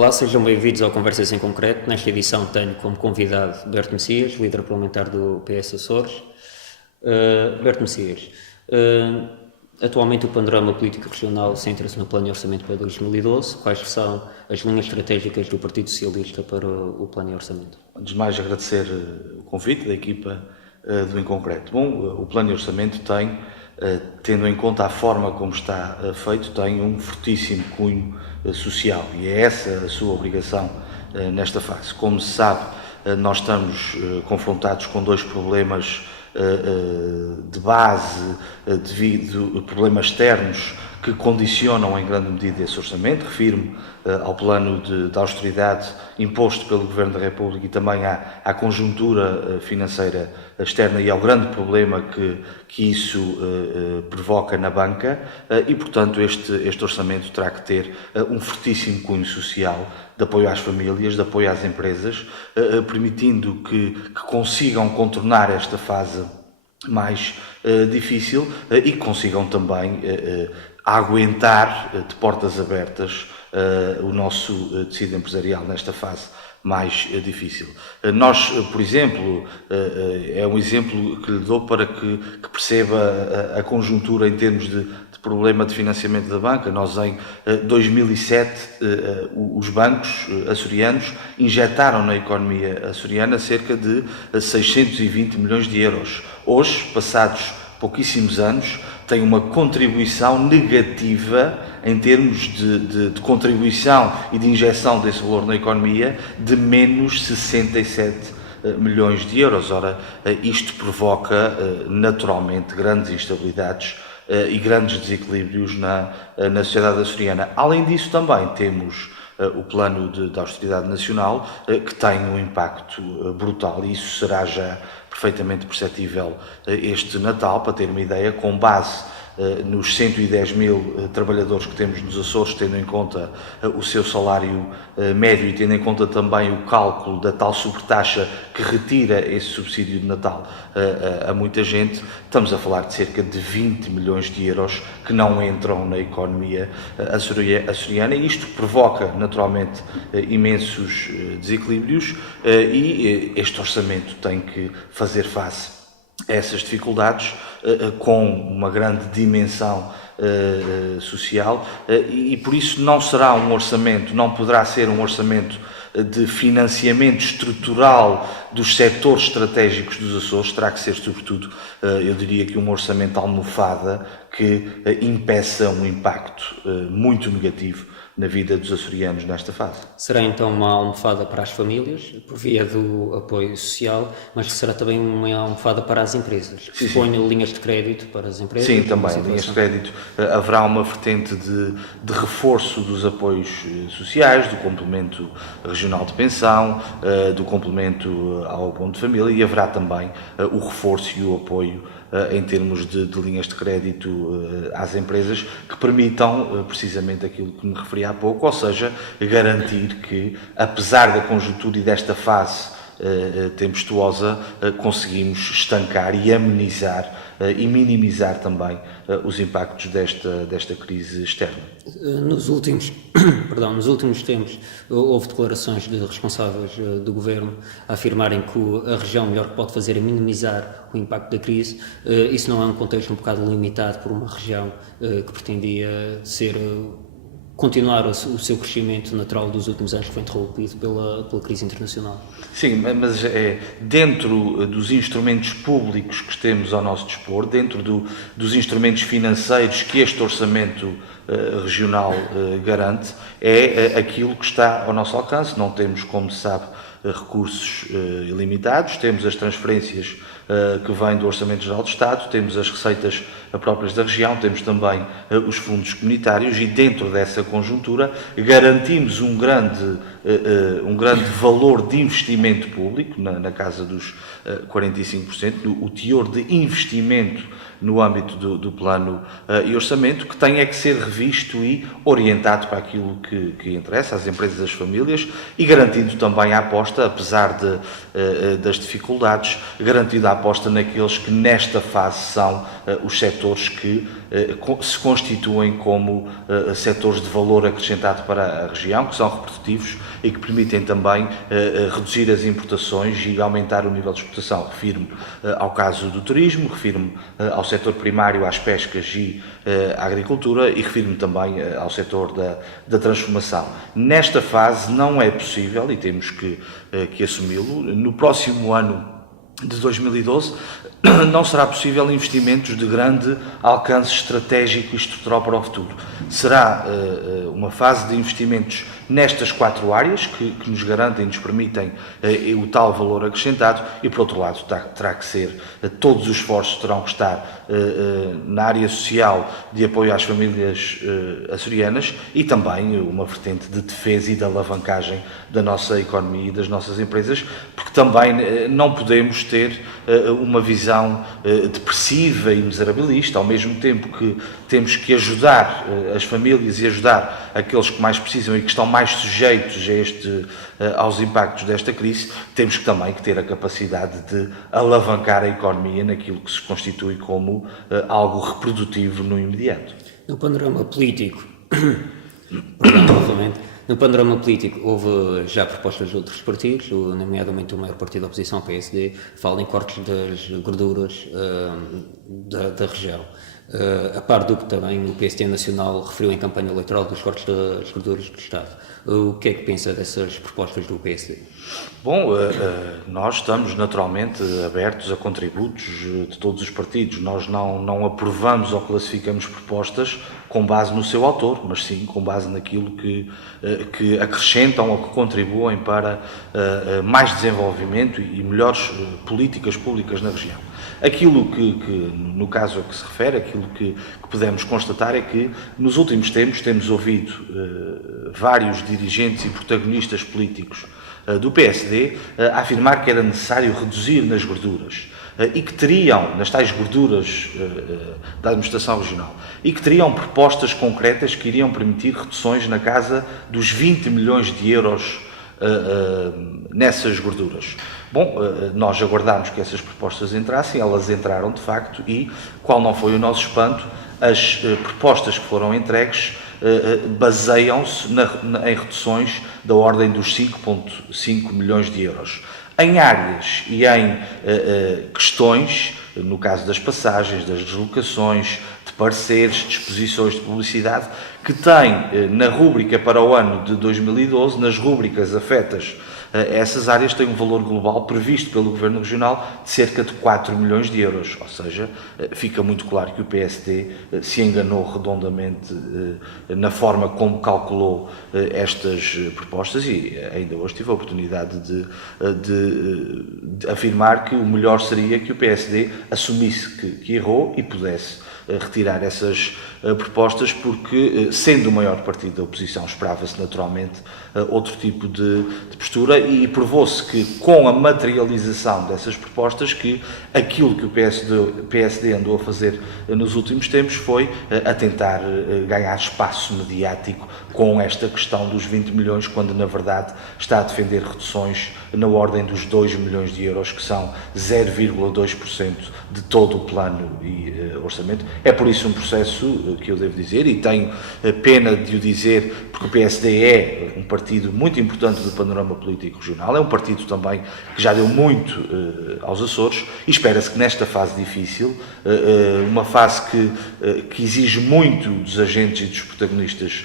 Olá, sejam bem-vindos ao Conversas em Concreto. Nesta edição tenho como convidado Berto Messias, líder parlamentar do PS Açores. Berto Messias, atualmente o panorama político regional centra-se no Plano de Orçamento para 2012. Quais são as linhas estratégicas do Partido Socialista para o Plano de Orçamento? Antes de mais, agradecer o convite da equipa do Em Concreto. Bom, o Plano de Orçamento tem, tendo em conta a forma como está feito, tem um fortíssimo cunho social e é essa a sua obrigação nesta fase. Como se sabe, nós estamos confrontados com dois problemas de base, devido a problemas externos que condicionam em grande medida esse orçamento. Refiro-me ao plano de austeridade imposto pelo Governo da República e também à conjuntura financeira externa e ao grande problema que isso provoca na banca e, portanto, este orçamento terá que ter um fortíssimo cunho social de apoio às famílias, de apoio às empresas, permitindo que consigam contornar esta fase mais difícil e que consigam também aguentar de portas abertas o nosso tecido empresarial nesta fase mais difícil. Nós, por exemplo, é um exemplo que lhe dou para que perceba a conjuntura em termos de problema de financiamento da banca. Nós, em 2007, os bancos açorianos injetaram na economia açoriana cerca de 620 milhões de euros. Hoje, passados pouquíssimos anos, tem uma contribuição negativa em termos de contribuição e de injeção desse valor na economia de menos 67 milhões de euros. Ora, isto provoca naturalmente grandes instabilidades e grandes desequilíbrios na sociedade açoriana. Além disso, também temos o plano de austeridade nacional, que tem um impacto brutal, e isso será já perfeitamente perceptível este Natal. Para ter uma ideia, com base nos 110 mil trabalhadores que temos nos Açores, tendo em conta o seu salário médio e tendo em conta também o cálculo da tal sobretaxa que retira esse subsídio de Natal a muita gente, estamos a falar de cerca de 20 milhões de euros que não entram na economia açoriana, e isto provoca naturalmente imensos desequilíbrios e este orçamento tem que fazer face a essas dificuldades com uma grande dimensão social e por isso não será um orçamento, não poderá ser um orçamento de financiamento estrutural dos setores estratégicos dos Açores. Terá que ser, sobretudo, eu diria que um orçamento almofada que impeça um impacto muito negativo na vida dos açorianos nesta fase. Será então uma almofada para as famílias, por via do apoio social, mas será também uma almofada para as empresas? Sim, Suponho linhas de crédito para as empresas? Sim, também. Linhas de crédito. Haverá uma vertente de reforço dos apoios sociais, do complemento regional de pensão, do complemento ao abono de família, e haverá também o reforço e o apoio em termos de linhas de crédito às empresas que permitam precisamente aquilo que me referi há pouco, ou seja, garantir que, apesar da conjuntura e desta fase tempestuosa, conseguimos estancar e amenizar e minimizar também os impactos desta crise externa. Nos últimos tempos houve declarações de responsáveis do Governo a afirmarem que a região melhor que pode fazer é minimizar o impacto da crise. Isso não é um contexto um bocado limitado por uma região que pretendia continuar o seu crescimento natural dos últimos anos, que foi interrompido pela crise internacional? Sim, mas dentro dos instrumentos públicos que temos ao nosso dispor, dentro dos instrumentos financeiros que este orçamento regional garante, é aquilo que está ao nosso alcance. Não temos, como se sabe, recursos ilimitados, temos as transferências que vêm do Orçamento Geral do Estado, temos as receitas próprias da região, temos também os fundos comunitários, e dentro dessa conjuntura garantimos um grande valor de investimento público, na casa dos 45%, o teor de investimento no âmbito do plano e orçamento, que tem é que ser revisto e orientado para aquilo que interessa às empresas e às famílias e garantindo também a aposta, apesar das dificuldades, garantindo a aposta naqueles que nesta fase são os setores que se constituem como setores de valor acrescentado para a região, que são reprodutivos e que permitem também reduzir as importações e aumentar o nível de exportação. Refiro-me ao caso do turismo, refiro-me ao setor primário, às pescas e à agricultura e refiro-me também ao setor da transformação. Nesta fase não é possível, e temos que assumi-lo, no próximo ano de 2012, não será possível investimentos de grande alcance estratégico e estrutural para o futuro. Será uma fase de investimentos nestas 4 áreas que nos garantem e nos permitem o tal valor acrescentado e, por outro lado, terá que ser, todos os esforços terão que estar na área social de apoio às famílias açorianas e também uma vertente de defesa e de alavancagem da nossa economia e das nossas empresas, porque também não podemos ter uma visão depressiva e miserabilista, ao mesmo tempo que temos que ajudar as famílias e ajudar aqueles que mais precisam e que estão mais sujeitos aos impactos desta crise, temos também que ter a capacidade de alavancar a economia naquilo que se constitui como algo reprodutivo no imediato. No panorama político, perdão, novamente, no panorama político houve já propostas de outros partidos, nomeadamente o maior partido da oposição, o PSD, fala em cortes das gorduras da região. A par do que também o PSD Nacional referiu em campanha eleitoral dos cortes das gorduras do Estado. O que é que pensa dessas propostas do PSD? Bom, nós estamos naturalmente abertos a contributos de todos os partidos. Nós não aprovamos ou classificamos propostas com base no seu autor, mas sim com base naquilo que acrescentam ou que contribuem para mais desenvolvimento e melhores políticas públicas na região. Aquilo que no caso a que se refere, aquilo que podemos constatar é que nos últimos tempos temos ouvido vários dirigentes e protagonistas políticos do PSD a afirmar que era necessário reduzir nas gorduras e que teriam, nas tais gorduras da administração regional, e que teriam propostas concretas que iriam permitir reduções na casa dos 20 milhões de euros nessas gorduras. Bom, nós aguardámos que essas propostas entrassem, elas entraram de facto e, qual não foi o nosso espanto, as propostas que foram entregues baseiam-se em reduções da ordem dos 5,5 milhões de euros. Em áreas e em questões, no caso das passagens, das deslocações, de pareceres, disposições de publicidade, que tem na rúbrica para o ano de 2012, nas rúbricas afetas essas áreas têm um valor global previsto pelo Governo Regional de cerca de 4 milhões de euros, ou seja, fica muito claro que o PSD se enganou redondamente na forma como calculou estas propostas e ainda hoje tive a oportunidade de afirmar que o melhor seria que o PSD assumisse que errou e pudesse retirar essas propostas, porque, sendo o maior partido da oposição, esperava-se naturalmente outro tipo de postura e provou-se que, com a materialização dessas propostas, que aquilo que o PSD andou a fazer nos últimos tempos foi a tentar ganhar espaço mediático com esta questão dos 20 milhões, quando na verdade está a defender reduções na ordem dos 2 milhões de euros, que são 0,2% de todo o plano e orçamento. É por isso um processo que eu devo dizer, e tenho pena de o dizer, porque o PSD é um partido muito importante do panorama político regional, é um partido também que já deu muito aos Açores, e espera-se que nesta fase difícil, uma fase que exige muito dos agentes e dos protagonistas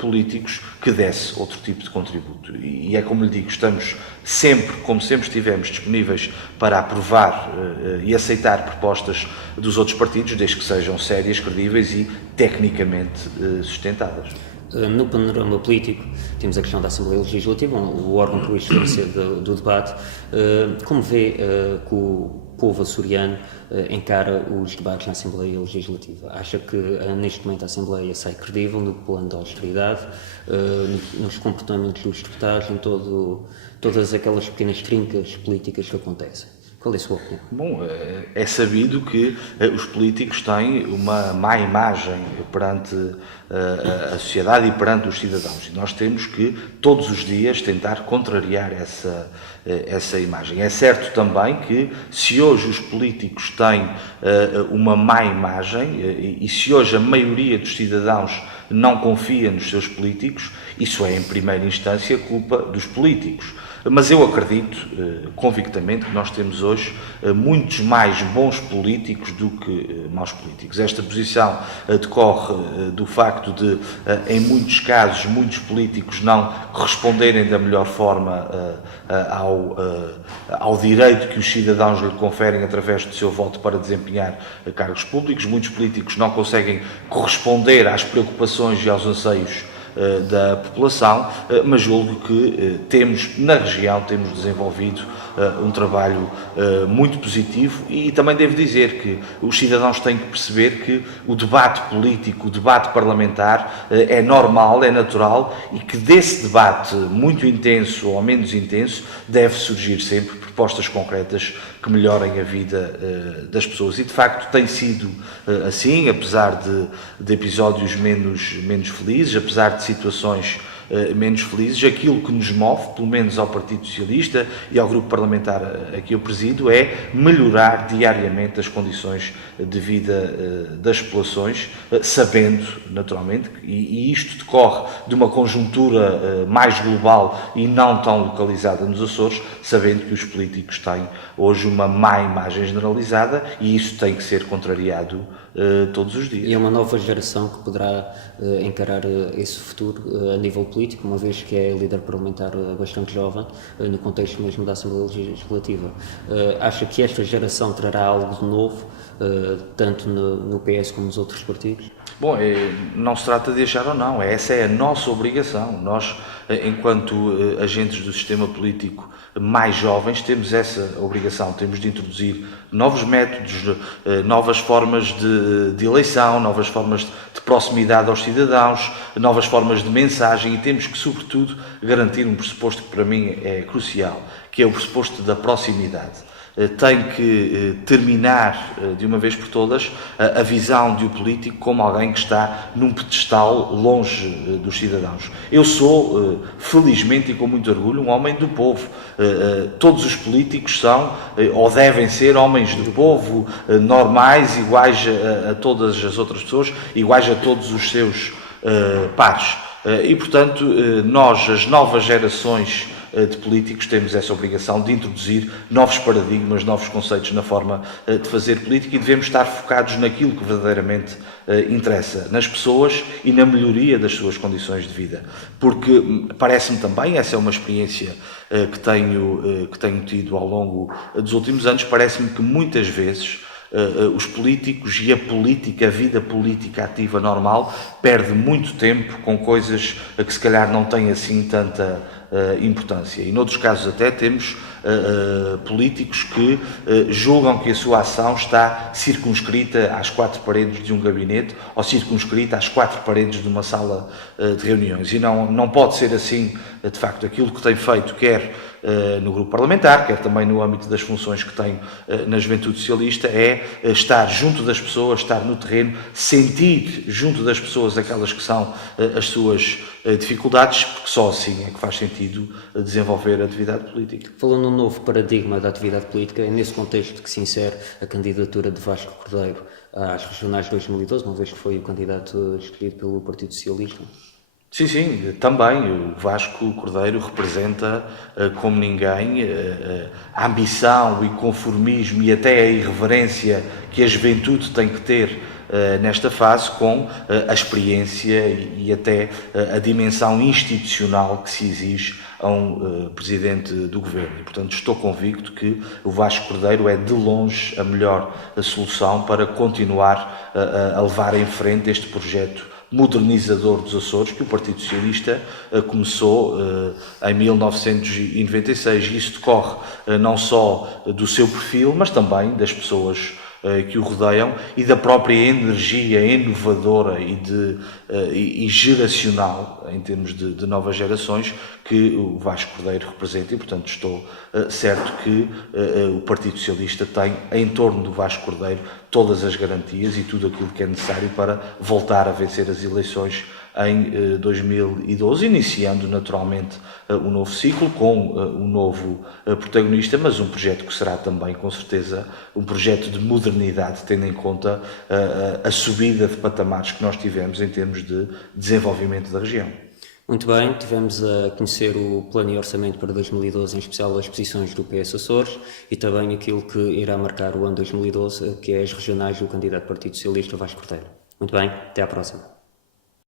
políticos, que desse outro tipo de contributo. E é como lhe digo, estamos sempre, como sempre estivemos, disponíveis para aprovar e aceitar propostas dos outros partidos, desde que sejam sérias, credíveis e tecnicamente sustentadas. No panorama político, temos a questão da Assembleia Legislativa, o órgão que hoje estabelecer do debate. Como vê que o povo açoriano encara os debates na Assembleia Legislativa? Acha que neste momento a Assembleia sai credível no plano da austeridade, nos comportamentos dos deputados, em todas aquelas pequenas trincas políticas que acontecem? Qual é a sua opinião? Bom, é sabido que os políticos têm uma má imagem perante a sociedade e perante os cidadãos. E nós temos que, todos os dias, tentar contrariar essa imagem. É certo também que, se hoje os políticos têm uma má imagem, e se hoje a maioria dos cidadãos não confia nos seus políticos, isso é, em primeira instância, culpa dos políticos. Mas eu acredito convictamente que nós temos hoje muitos mais bons políticos do que maus políticos. Esta posição decorre do facto de, em muitos casos, muitos políticos não responderem da melhor forma ao direito que os cidadãos lhe conferem através do seu voto para desempenhar cargos públicos. Muitos políticos não conseguem corresponder às preocupações e aos anseios da população, mas julgo que na região temos desenvolvido um trabalho muito positivo e também devo dizer que os cidadãos têm que perceber que o debate político, o debate parlamentar é normal, é natural e que desse debate muito intenso ou menos intenso deve surgir sempre propostas concretas que melhorem a vida das pessoas. E de facto tem sido assim, apesar de episódios menos felizes, apesar de situações menos felizes. Aquilo que nos move, pelo menos ao Partido Socialista e ao grupo parlamentar a que eu presido, é melhorar diariamente as condições de vida das populações, sabendo, naturalmente, e isto decorre de uma conjuntura mais global e não tão localizada nos Açores, sabendo que os políticos têm hoje uma má imagem generalizada e isso tem que ser contrariado todos os dias. E é uma nova geração que poderá encarar esse futuro a nível político, uma vez que é líder parlamentar bastante jovem, no contexto mesmo da Assembleia Legislativa. Acha que esta geração trará algo de novo, tanto no PS como nos outros partidos? Bom, não se trata de achar ou não, essa é a nossa obrigação. Nós, enquanto agentes do sistema político mais jovens, temos essa obrigação, temos de introduzir novos métodos, novas formas de eleição, novas formas de proximidade aos cidadãos, novas formas de mensagem e temos que, sobretudo, garantir um pressuposto que para mim é crucial, que é o pressuposto da proximidade. Tem que terminar de uma vez por todas a visão de um político como alguém que está num pedestal longe dos cidadãos. Eu sou, felizmente e com muito orgulho, um homem do povo. Todos os políticos são ou devem ser homens do povo, normais, iguais a todas as outras pessoas, iguais a todos os seus pares. E, portanto, nós, as novas gerações de políticos, temos essa obrigação de introduzir novos paradigmas, novos conceitos na forma de fazer política e devemos estar focados naquilo que verdadeiramente interessa, nas pessoas e na melhoria das suas condições de vida. Porque parece-me também, essa é uma experiência que tenho tido ao longo dos últimos anos, parece-me que muitas vezes os políticos e a política, a vida política ativa normal, perde muito tempo com coisas que se calhar não têm assim tanta importância. E noutros casos até temos políticos que julgam que a sua ação está circunscrita às quatro paredes de um gabinete ou circunscrita às quatro paredes de uma sala de reuniões. E não pode ser assim, de facto, aquilo que tem feito, quer no grupo parlamentar, quer também no âmbito das funções que tem na Juventude Socialista, é estar junto das pessoas, estar no terreno, sentir junto das pessoas aquelas que são as suas dificuldades, porque só assim é que faz sentido desenvolver a atividade política. Falando num novo paradigma da atividade política, é nesse contexto que se insere a candidatura de Vasco Cordeiro às regionais de 2012, uma vez que foi o candidato escolhido pelo Partido Socialista. Sim, também o Vasco Cordeiro representa, como ninguém, a ambição, o conformismo e até a irreverência que a juventude tem que ter nesta fase, com a experiência e até a dimensão institucional que se exige a um presidente do governo. E, portanto, estou convicto que o Vasco Cordeiro é de longe a melhor solução para continuar a levar em frente este projeto modernizador dos Açores, que o Partido Socialista começou em 1996. E isso decorre não só do seu perfil, mas também das pessoas que o rodeiam e da própria energia inovadora e geracional, em termos de novas gerações, que o Vasco Cordeiro representa, e portanto estou certo que o Partido Socialista tem em torno do Vasco Cordeiro todas as garantias e tudo aquilo que é necessário para voltar a vencer as eleições em 2012, iniciando naturalmente um novo ciclo com um novo protagonista, mas um projeto que será também, com certeza, um projeto de modernidade, tendo em conta a subida de patamares que nós tivemos em termos de desenvolvimento da região. Muito bem, tivemos a conhecer o plano e orçamento para 2012, em especial as posições do PS Açores e também aquilo que irá marcar o ano 2012, que é as regionais do candidato Partido Socialista Vasco Cordeiro. Muito bem, até à próxima.